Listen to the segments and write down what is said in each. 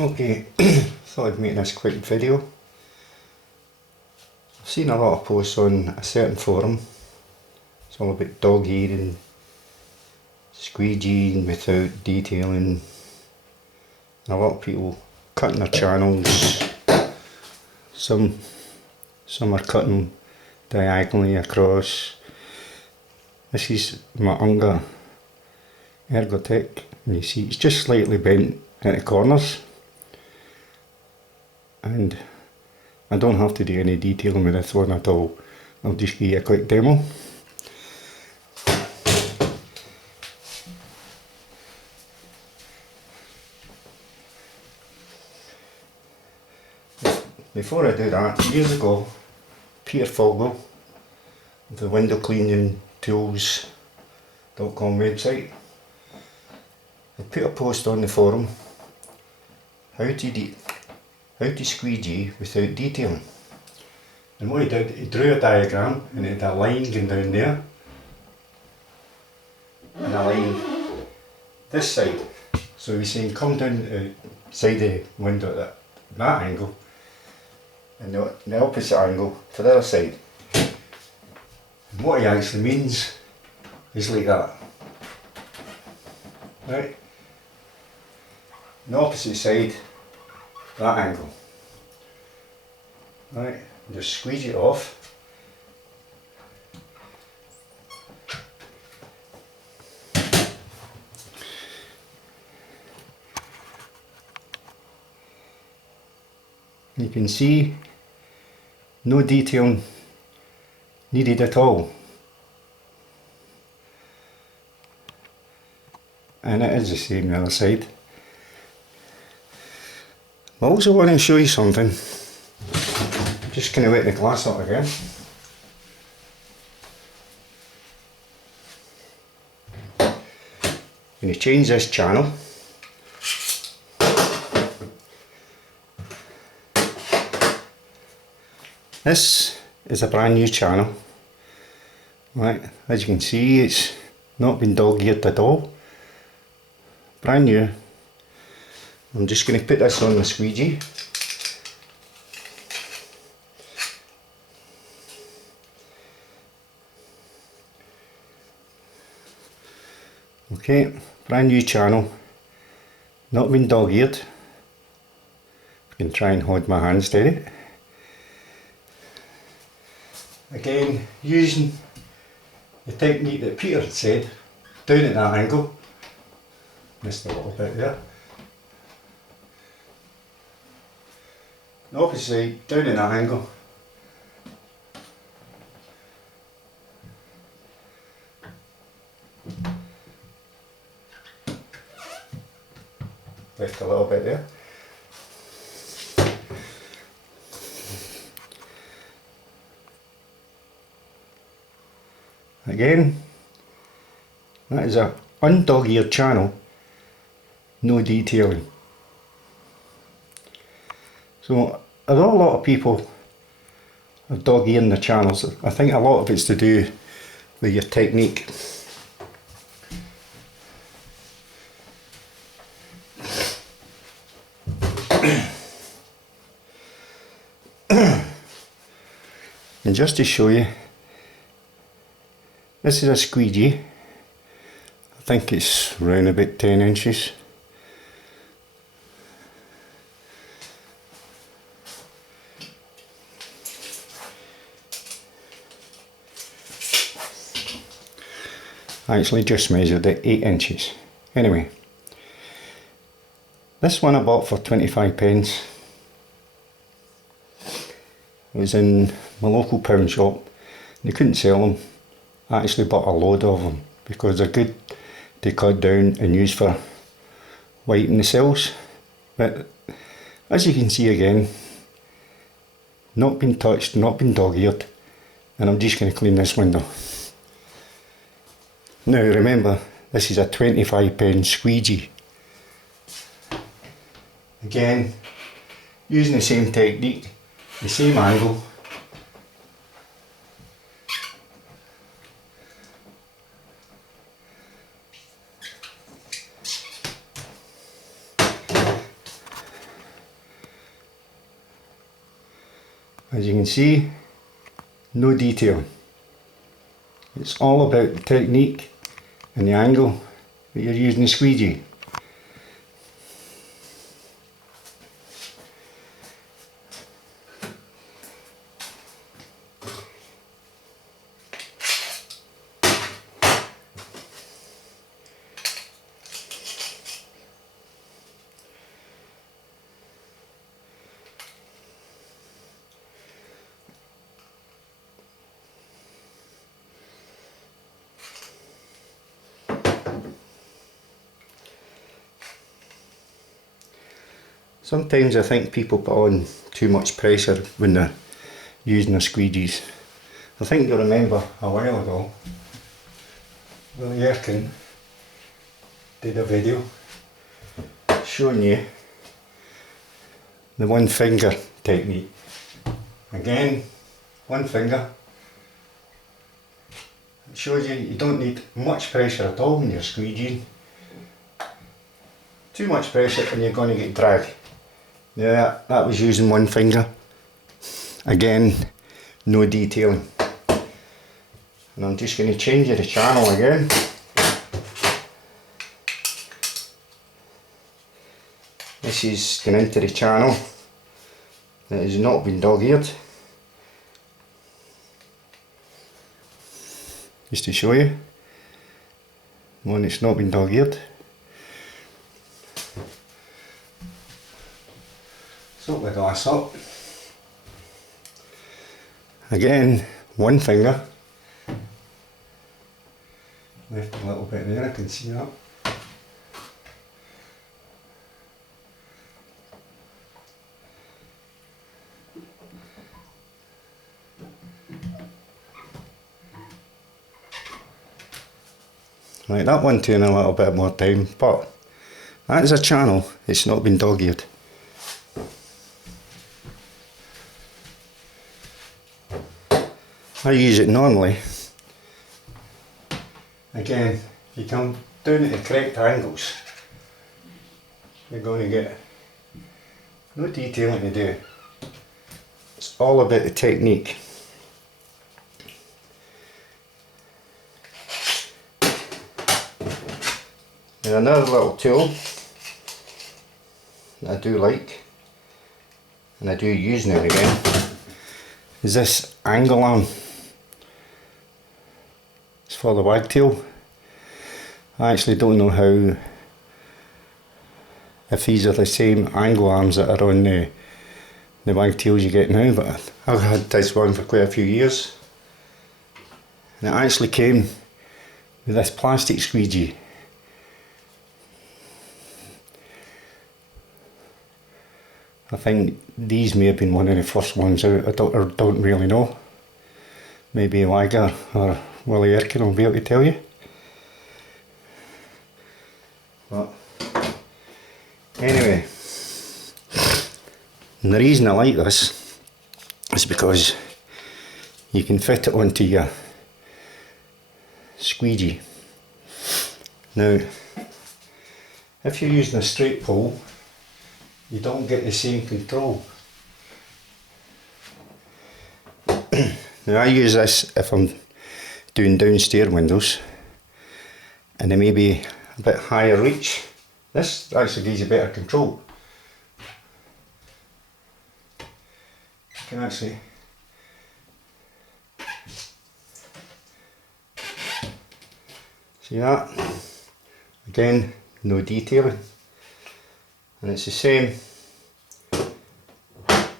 Okay, thought I'd make this quick video. I've seen a lot of posts on a certain forum. It's all about dog-eared and squeegeeing without detailing. And a lot of people cutting their channels. Some are cutting diagonally across. This is my Unger Ergotech, and you see it's just slightly bent at the corners. And I don't have to do any detailing with this one at all. I'll just give you a quick demo. Before I do that, years ago, Peter Foggo, the window cleaning tools.com website, I put a post on the forum, how to squeegee without detailing. And what he did, he drew a diagram and it had a line going down there and a line this side. So he's saying come down the side of the window at that angle and the opposite angle to the other side. And what he actually means is like that. Right? The opposite side, that angle. Right, just squeeze it off. You can see no detailing needed at all. And it is the same the other side. I also want to show you something. Just going to wet the glass up again. When you change this channel, this is a brand new channel. Right, as you can see, it's not been dog-eared at all. Brand new. I'm just going to put this on the squeegee. Okay, brand new channel, not been dog-eared. I can try and hold my hand steady. Again, using the technique that Peter had said, down at that angle. Missed a little bit there. The opposite side, down at that angle. Left a little bit there. Again, that is a undog-eared channel, no detailing. So although a lot of people are dog-earing the channels, I think a lot of it's to do with your technique. And just to show you, this is a squeegee. I think it's around about 10 inches. I actually just measured it 8 inches. Anyway, this one I bought for 25 pence. It was in my local pound shop. They couldn't sell them. I actually bought a load of them because they're good to cut down and use for whitening the cells. But as you can see again, not been touched, not been dog-eared, and I'm just going to clean this window. Now remember, this is a 25 pence squeegee. Again, using the same technique, the same angle. As you can see, no detail. It's all about the technique and the angle that you're using the squeegee. Sometimes I think people put on too much pressure when they're using their squeegees. I think you'll remember a while ago, Willie Erkin did a video showing you the one finger technique. Again, one finger. It shows you don't need much pressure at all when you're squeegeeing. Too much pressure and you're going to get drag. Yeah, that was using one finger. Again, no detailing. And I'm just going to change the channel again. This is going into the channel that has not been dog-eared. Just to show you, one that's not been dog-eared. So the glass up. Again, one finger. Left a little bit there, I can see that. Right, that one took a little bit more time, but that is a channel, it's not been dog-eared. I use it normally. Again, if you come down at the correct angles, you're going to get no detailing to do. It's all about the technique. And another little tool that I do like, and I do use now and again, is this angle arm. It's for the wagtail. I actually don't know how, if these are the same angle arms that are on the wagtails you get now, but I've had this one for quite a few years. And it actually came with this plastic squeegee. I think these may have been one of the first ones out. I don't really know. Maybe Wagger or Willie Erkin will be able to tell you. But anyway, and the reason I like this is because you can fit it onto your squeegee. Now, if you're using a straight pole, you don't get the same control. Now I use this if I'm doing downstairs windows and they may be a bit higher reach. This actually gives you better control. You can actually see that. Again, no detailing. And it's the same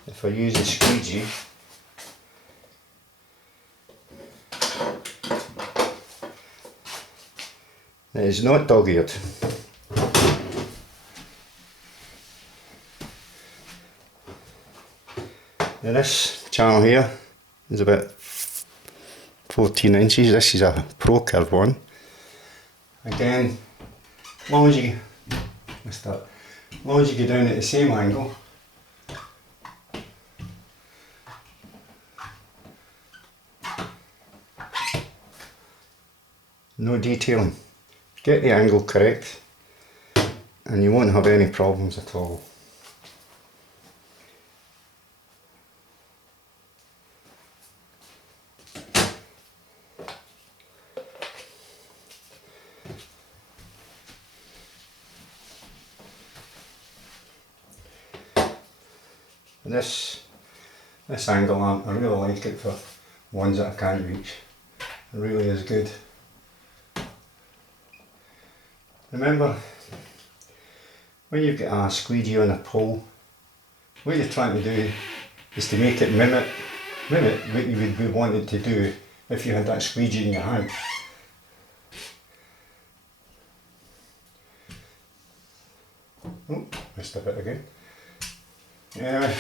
if I use the squeegee. It is not dog-eared. Now this channel here is about 14 inches. This is a Pro Curve one. Again, as long as you get down at the same angle, no detailing. Get the angle correct and you won't have any problems at all. This angle lamp, I really like it for ones that I can't reach. It really is good. Remember, when you've got a squeegee on a pole, what you're trying to do is to make it mimic what you would be wanting to do if you had that squeegee in your hand. Oh, missed a bit again. Anyway.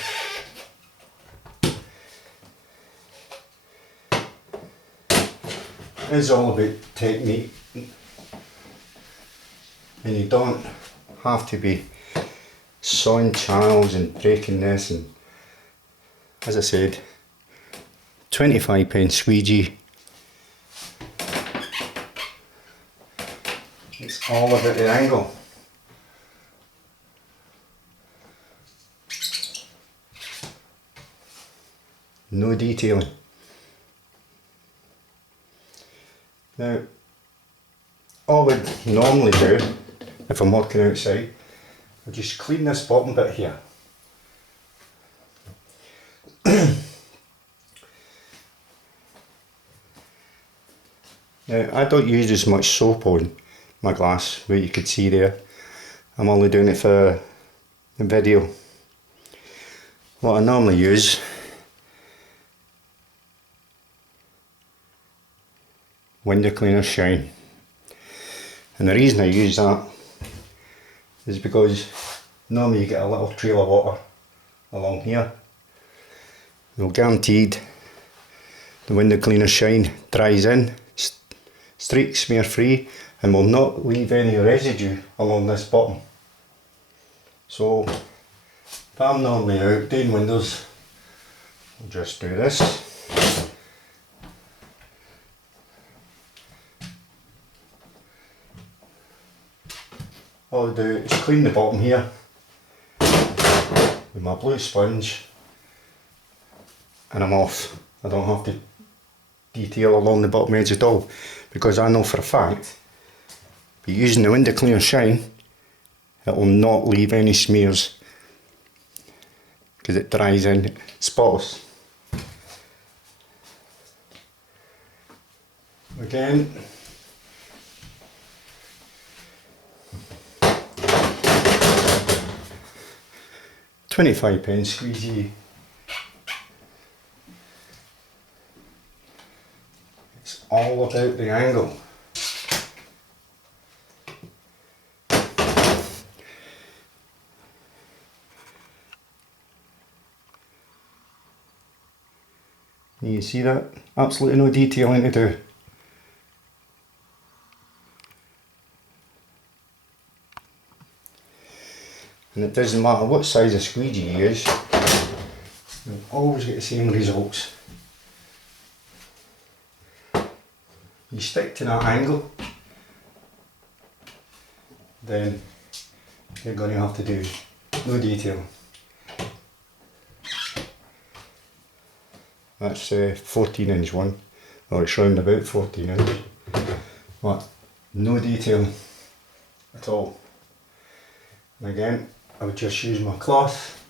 It's all about technique, and you don't have to be sawing channels and breaking this, and as I said, 25p squeegee. It's all about the angle. No detailing. Now, all I would normally do, if I'm working outside, I just clean this bottom bit here. Now, I don't use as much soap on my glass, what you could see there. I'm only doing it for the video. What I normally use window cleaner shine, and the reason I use that is because normally you get a little trail of water along here. Well, guaranteed the window cleaner shine dries in, streak smear free, and will not leave any residue along this bottom. So if I'm normally out doing windows, I'll just do this. All I do is clean the bottom here with my blue sponge, and I'm off. I don't have to detail along the bottom edge at all, because I know for a fact, by using the window cleaner shine, it will not leave any smears, because it dries in spotless. Again, £25 squeegee. It's all about the angle. You see that? Absolutely no detailing to do. And it doesn't matter what size of squeegee you use, you'll always get the same results. You stick to that angle, then you're going to have to do no detail. That's a 14-inch one, or it's round about 14 inch, but no detailing at all. And again, I would just use my cloth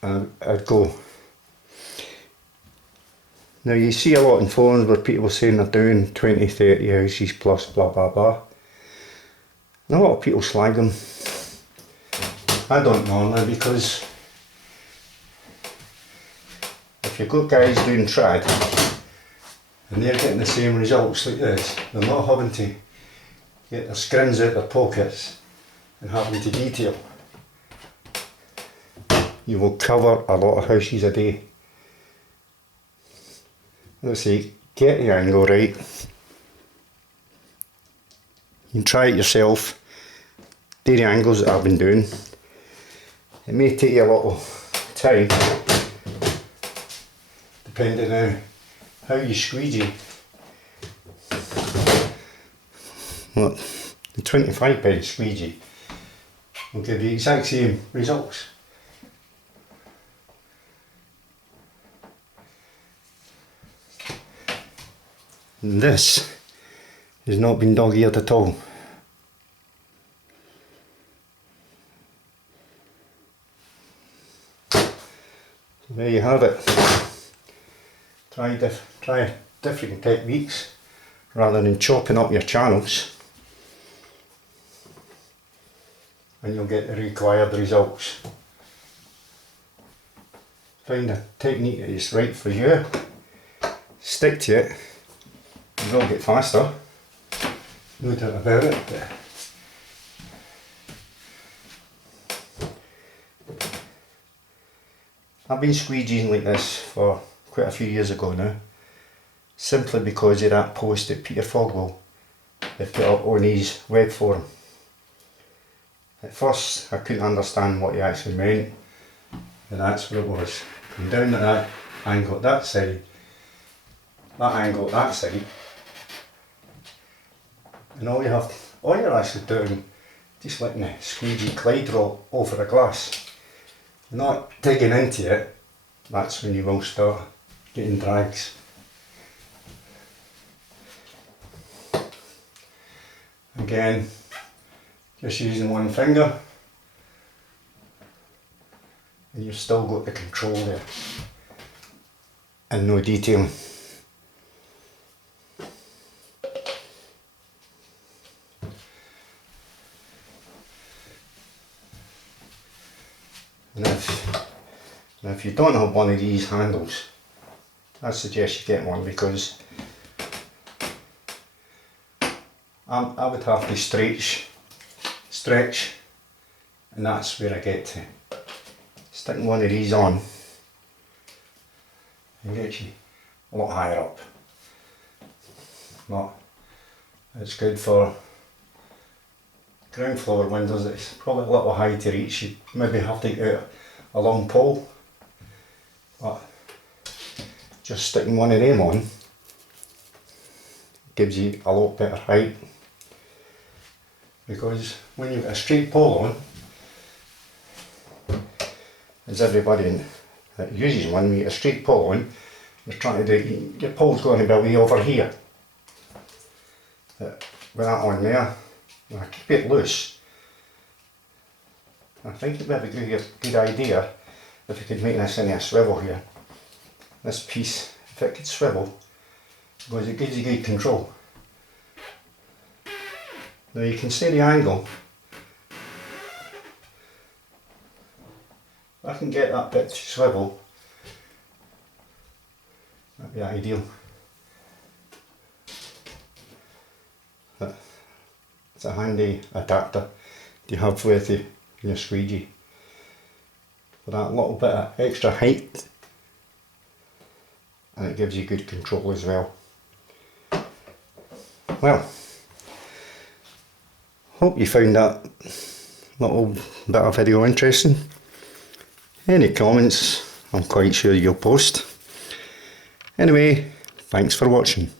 and I'd go. Now you see a lot in forums where people are saying they're doing 20, 30 houses plus blah blah blah. And a lot of people slag them. I don't normally, because if you've got guys doing trad and they're getting the same results like this, they're not having to get their screens out their pockets and having to detail. You will cover a lot of houses a day. Let's say, get the angle right. You can try it yourself. Do the angles that I've been doing. It may take you a lot of time, depending on how you squeegee. Look, the 25p squeegee will give you the exact same results. And this has not been dog-eared at all. there you have it. Try different techniques rather than chopping up your channels, and you'll get the required results. Find a technique that is right for you, stick to it, you will get faster, no doubt about it. I've been squeegeeing like this for quite a few years ago now, simply because of that post that Peter Fogwell had put up on his web forum. At first I couldn't understand what he actually meant, and that's what it was. Come down at that angle at that side, that angle at that side, and all you're actually doing, just letting the squeegee glide roll over a glass. Not digging into it, that's when you will start getting drags. Again, just using one finger, and you've still got the control there, and no detailing. And if you don't have one of these handles, I suggest you get one, because I would have to stretch, and that's where I get to. Sticking one of these on and get you a lot higher up. But it's good for ground floor windows. It's probably a little high to reach. You maybe have to get out a long pole, but just sticking one of them on gives you a lot better height, because when you've got a straight pole on, as everybody that uses one, when you get a straight pole on, you're trying to do, your pole's going to be way over here. With that on there, I keep it loose. I think it'd be a good idea if you could make this into a swivel here. This piece, if it could swivel, because it gives you good control. Now you can see the angle. If I can get that bit to swivel, that'd be ideal. But it's a handy adapter to have with your squeegee for that little bit of extra height, and it gives you good control as well. Well, hope you found that little bit of video interesting. Any comments, I'm quite sure you'll post. Anyway, thanks for watching.